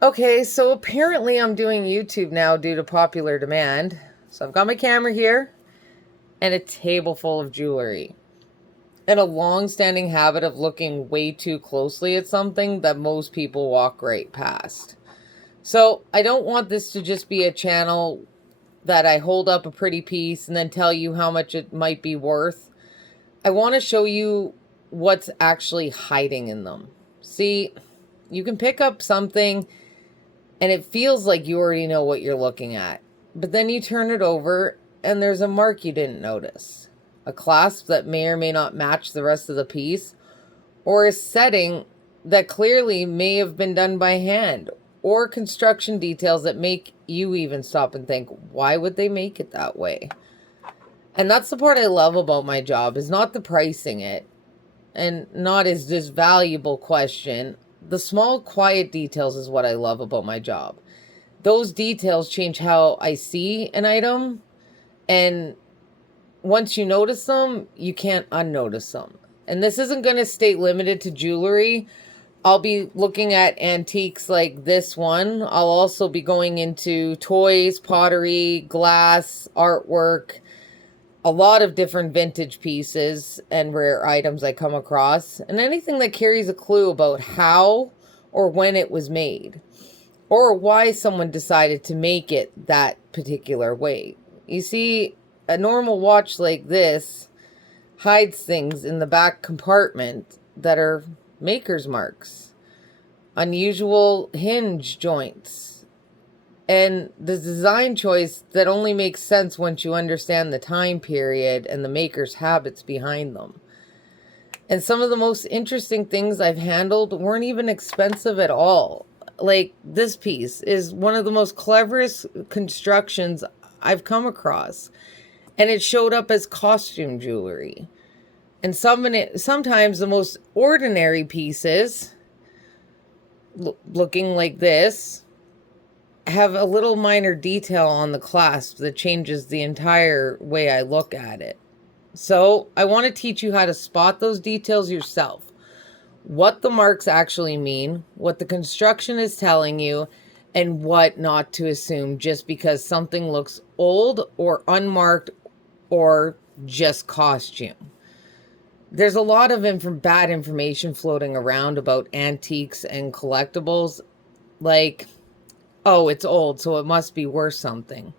Okay, so apparently I'm doing YouTube now due to popular demand. So I've got my camera here and a table full of jewelry. And a long-standing habit of looking way too closely at something that most people walk right past. So I don't want this to just be a channel that I hold up a pretty piece and then tell you how much it might be worth. I want to show you what's actually hiding in them. See, you can pick up something and it feels like you already know what you're looking at. But then you turn it over and there's a mark you didn't notice. A clasp that may or may not match the rest of the piece, or a setting that clearly may have been done by hand, or construction details that make you even stop and think, why would they make it that way? And that's the part I love about my job, is not the pricing it, and not is this valuable question. The small, quiet details is what I love about my job. Those details change how I see an item, and once you notice them, you can't unnotice them. And this isn't going to stay limited to jewelry. I'll be looking at antiques like this one. I'll also be going into toys, pottery, glass, artwork, a lot of different vintage pieces and rare items I come across, and anything that carries a clue about how or when it was made, or why someone decided to make it that particular way. You see, a normal watch like this hides things in the back compartment that are maker's marks, unusual hinge joints, and the design choice that only makes sense once you understand the time period and the maker's habits behind them. And some of the most interesting things I've handled weren't even expensive at all. Like this piece is one of the most cleverest constructions I've come across. And it showed up as costume jewelry. And sometimes the most ordinary pieces, looking like this, have a little minor detail on the clasp that changes the entire way I look at it. So I want to teach you how to spot those details yourself. What the marks actually mean, what the construction is telling you, and what not to assume just because something looks old or unmarked or just costume. There's a lot of bad information floating around about antiques and collectibles, like, oh, it's old, so it must be worth something.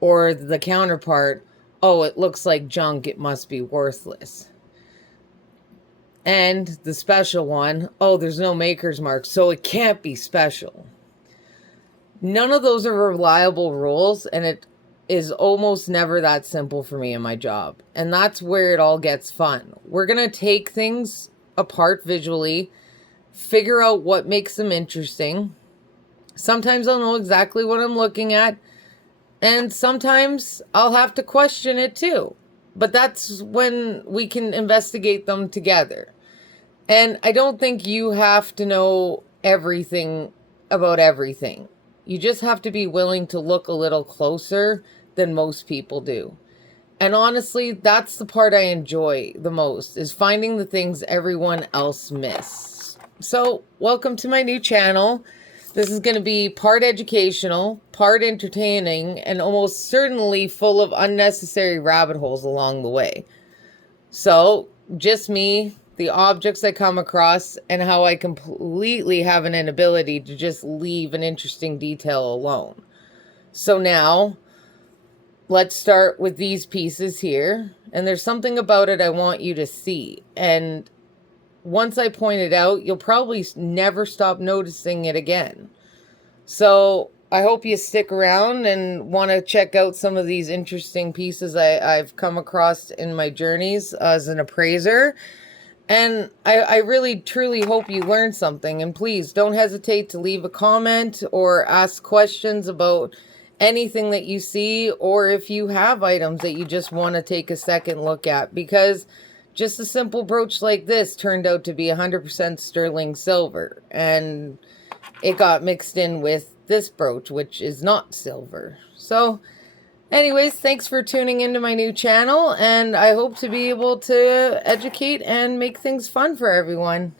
Or the counterpart, oh, it looks like junk, it must be worthless. And the special one, oh, there's no maker's mark, so it can't be special. None of those are reliable rules, and it is almost never that simple for me in my job. And that's where it all gets fun. We're going to take things apart visually, figure out what makes them interesting. Sometimes I'll know exactly what I'm looking at, and sometimes I'll have to question it too. But that's when we can investigate them together. And I don't think you have to know everything about everything. You just have to be willing to look a little closer than most people do. And honestly, that's the part I enjoy the most, is finding the things everyone else misses. So, welcome to my new channel. This is going to be part educational, part entertaining, and almost certainly full of unnecessary rabbit holes along the way. So, just me, the objects I come across, and how I completely have an inability to just leave an interesting detail alone. So now, let's start with these pieces here. And there's something about it I want you to see. And once I point it out, you'll probably never stop noticing it again. So I hope you stick around and want to check out some of these interesting pieces I've come across in my journeys as an appraiser. And I really, truly hope you learned something. And please don't hesitate to leave a comment or ask questions about anything that you see, or if you have items that you just want to take a second look at, because just a simple brooch like this turned out to be 100% sterling silver, and it got mixed in with this brooch, which is not silver. So anyways, thanks for tuning into my new channel, and I hope to be able to educate and make things fun for everyone.